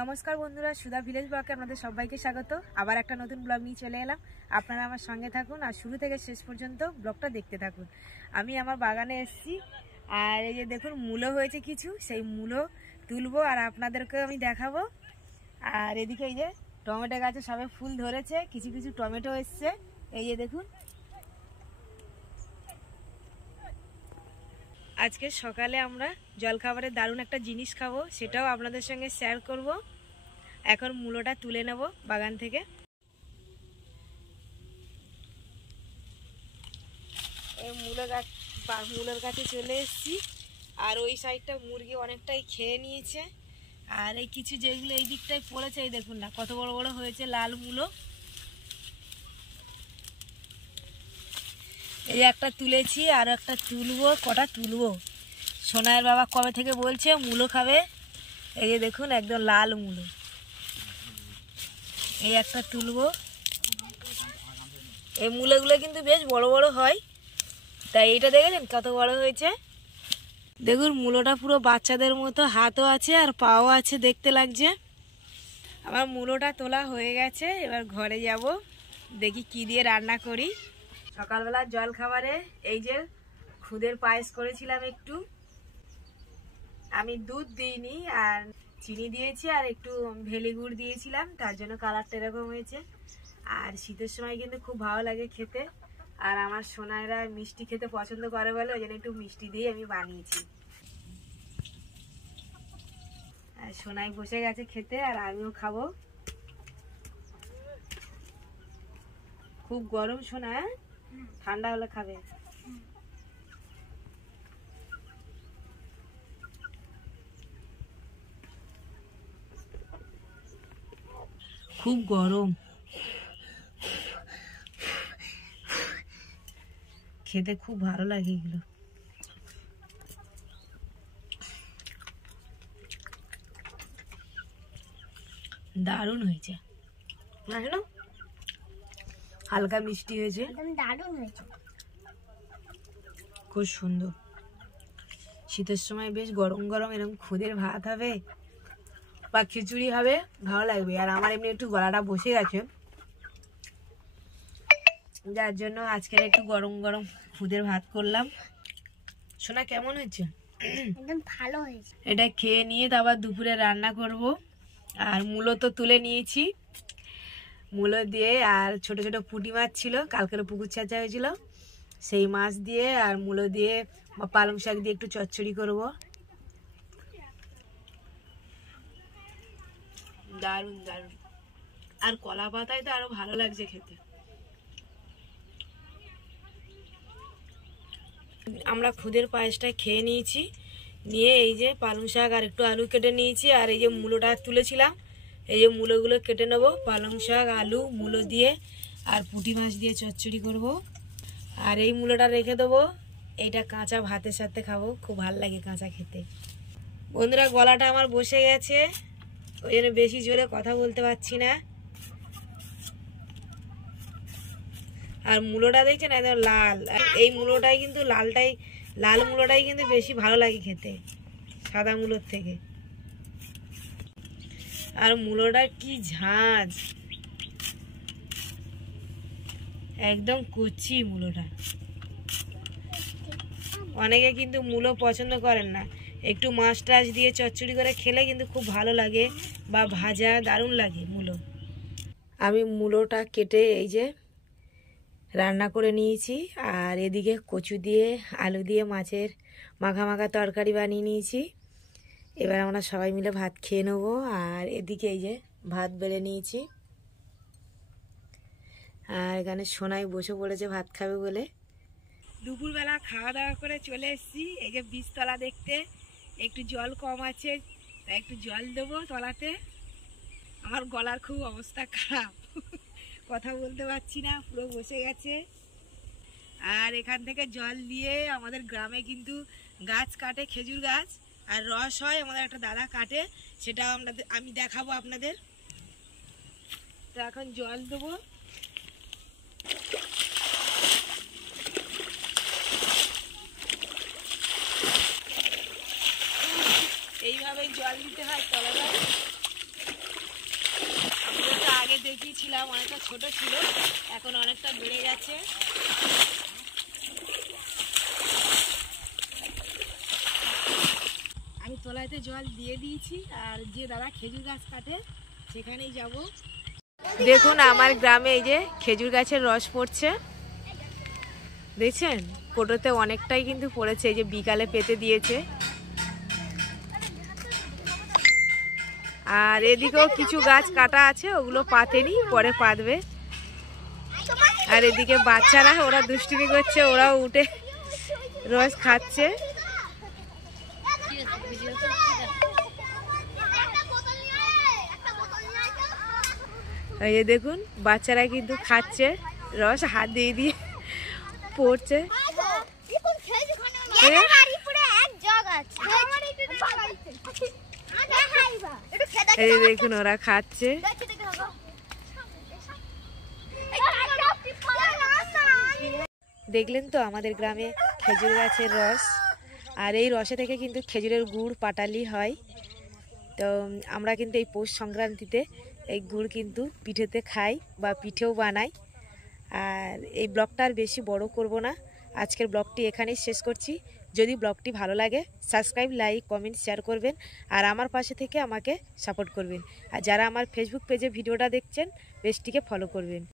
নমস্কার বন্ধুরা, সুধা ভিলেজ ব্লগে আপনাদের সবাইকে স্বাগত। আবার একটা নতুন ব্লগ নিয়ে চলে এলাম। আপনারা আমার সঙ্গে থাকুন আর শুরু থেকে শেষ পর্যন্ত ব্লগটা দেখতে থাকুন। আমি আমার বাগানে এসেছি আর এই যে দেখুন মূলো হয়েছে কিছু, সেই মূলো তুলবো আর আপনাদেরকে আমি দেখাবো। আর এদিকে এই যে টমেটো গাছে সবে ফুল ধরেছে, কিছু কিছু টমেটো এসছে, এই যে দেখুন। আজকে সকালে আমরা জলখাবারে দারুণ একটা জিনিস খাবো, সেটাও আপনাদের সঙ্গে শেয়ার করব। এখন মূলোটা তুলে নেব বাগান থেকে। এই মূলোর কাছে চলে এসেছি আর ওই সাইডটা মুরগি অনেকটাই খেয়ে নিয়েছে। আর এই কিছু যেগুলো এই দিকটায় পড়েছে, এই দেখুন না কত বড় বড় হয়েছে লাল মূলো। এই একটা তুলেছি আর একটা তুলবো, কটা তুলবো। সোনাইয়ের বাবা কবে থেকে বলছে মূলো খাবে। এই যে দেখুন একদম লাল মূলো। এই একটা তুলবো। এই মূলোগুলো কিন্তু বেশ বড় বড় হয়, তাই এইটা দেখেছেন কত বড় হয়েছে। দেখুন মূলোটা পুরো বাচ্চাদের মতো, হাতও আছে আর পাও আছে, দেখতে লাগছে। আমার মূলোটা তোলা হয়ে গেছে, এবার ঘরে যাব, দেখি কি দিয়ে রান্না করি। সকালবেলা জল খাবারে এই যে খুদের পায়েস করেছিলাম একটু। আমি দুধ দিইনি আর চিনি দিয়েছি আর একটু ভেলি গুড় দিয়েছিলাম, তার জন্য কালারটা এরকম হয়েছে। আর শীতের সময় কিন্তু খুব ভালো লাগে খেতে, আর আমার সোনাইরা মিষ্টি খেতে পছন্দ করে বলে ওই জন্য একটু মিষ্টি দিয়ে আমি বানিয়েছি। আর সোনাই বসে গেছে খেতে আর আমিও খাবো। খুব গরম সোনা, ঠান্ডা হলে খাবে। খুব গরম, খেতে খুব ভালো লাগে এগুলো। দারুণ হয়েছে না, হলো হালকা মিষ্টি হয়েছে, দারুণ হয়েছে, খুব সুন্দর। শীতের সময় বেশ গরম গরম এরকম খুদের ভাত হবে বা খিচুড়ি হবে, ভালো লাগবে। আর আমার এমনি একটু গলাটা বসে গেছে, যার জন্য আজকে একটু গরম গরম খুদের ভাত করলাম। সোনা কেমন হয়েছে? একদম ভালো হয়েছে। এটা খেয়ে নিয়ে তারপর দুপুরে রান্না করব। আর মূলো তো তুলে নিয়েছি, মূলো দিয়ে আর ছোট ছোট পুঁটি মাছ ছিল, কালকের পুকুর চাচা হয়েছিল, সেই মাছ দিয়ে আর মূলো দিয়ে বা পালং শাক দিয়ে একটু চচ্চড়ি করব। দারুণ দারুণ। আর কলা পাতায় তো আরো ভালো লাগছে খেতে। আমরা খুদের পায়েসটা খেয়ে নিয়েছি, নিয়ে এই যে পালং শাক আর একটু আলু কেটে নিয়েছি। আর এই যে মূলোটা তুলেছিলাম, এই যে মূলোগুলো কেটে নেবো, পালং শাক আলু মূলো দিয়ে আর পুঁটি মাছ দিয়ে চচ্চড়ি করব। আর এই মূলোটা রেখে দেবো, এইটা কাঁচা ভাতের সাথে খাবো, খুব ভালো লাগে কাঁচা খেতে। বন্ধুরা গলাটা আমার বসে গেছে, ওই জন্য বেশি জোরে কথা বলতে পারছি না। আর মূলোটা দেখছেন একদম লাল, এই মূলোটাই কিন্তু লাল মূলোটাই কিন্তু বেশি ভালো লাগে খেতে সাদা মূলোর থেকে। আর মূলোটা কি ঝাঁঝ, একদম কচি মূলোটা। অনেকে কিন্তু মূলো পছন্দ করেন না, একটু মাছ টাছ দিয়ে চচ্চড়ি করে খেলে কিন্তু খুব ভালো লাগে, বা ভাজা দারুণ লাগে মূলো। আমি মূলোটা কেটে এই যে রান্না করে নিয়েছি, আর এদিকে কচু দিয়ে আলু দিয়ে মাছের মাখা মাখা তরকারি বানিয়ে নিয়েছি। এবার আমরা সবাই মিলে ভাত খেয়ে নেবো। আর এদিকে এই যে ভাত বেড়ে নিয়েছি, আর এখানে সোনাই বসে পড়েছে ভাত খাবে বলে। দুপুরবেলা খাওয়া দাওয়া করে চলে এসেছি এই যে বীজতলা দেখতে। একটু জল কম আছে, তাই একটু জল দেবো তলাতে। আমার গলার খুব অবস্থা খারাপ, কথা বলতে পারছি না, পুরো বসে গেছে। আর এখান থেকে জল দিয়ে আমাদের গ্রামে কিন্তু গাছ কাটে, খেজুর গাছ, আর রস হয়, আমাদের একটা দাদা কাটে, সেটা আমি দেখাবো আপনাদের। তো এখন জল দেবো। এইভাবেই জল দিতে হয় তলায়। দাম অনেকটা ছোট ছিল, এখন অনেকটা বেড়ে গেছে। আমি তলাইতে জল দিয়ে দিয়েছি, আর যে দাদা খেজুর গাছ কাটে সেখানেই যাব। দেখুন আমার গ্রামে এই যে খেজুর গাছের রস পড়ছে, দেখছেন কোটোতে অনেকটাই কিন্তু পড়েছে, এই যে বিকালে পেতে দিয়েছে। আর এদিকেও কিছু গাছ কাটা আছে, ওগুলো পাতেনি, পরে পাতবে। আর এদিকে বাচ্চারা ওরা দুষ্টুমি করছে, ওরাও উঠে রস খাচ্ছে। এই যে দেখুন বাচ্চারা কিন্তু খাচ্ছে রস, হাত দিয়ে দিয়ে পড়ছে। এই দেখুন ওরা খাচ্ছে। দেখলেন তো আমাদের গ্রামে খেজুর গাছের রস, আর এই রসে থেকে কিন্তু খেজুরের গুড় পাটালি হয়। তো আমরা কিন্তু এই পৌষ সংক্রান্তিতে এই গুড় কিন্তু পিঠেতে খাই বা পিঠেও বানাই। আর এই ব্লগটা আর বেশি বড় করব না, আজকের ব্লগটি এখানেই শেষ করছি। যদি ব্লগটি ভালো লাগে সাবস্ক্রাইব, লাইক, কমেন্ট, শেয়ার করবেন, আর আমার পাশে থেকে আমাকে সাপোর্ট করবেন। আর যারা আমার ফেসবুক পেজে ভিডিওটা দেখছেন পেজটিকে ফলো করবেন।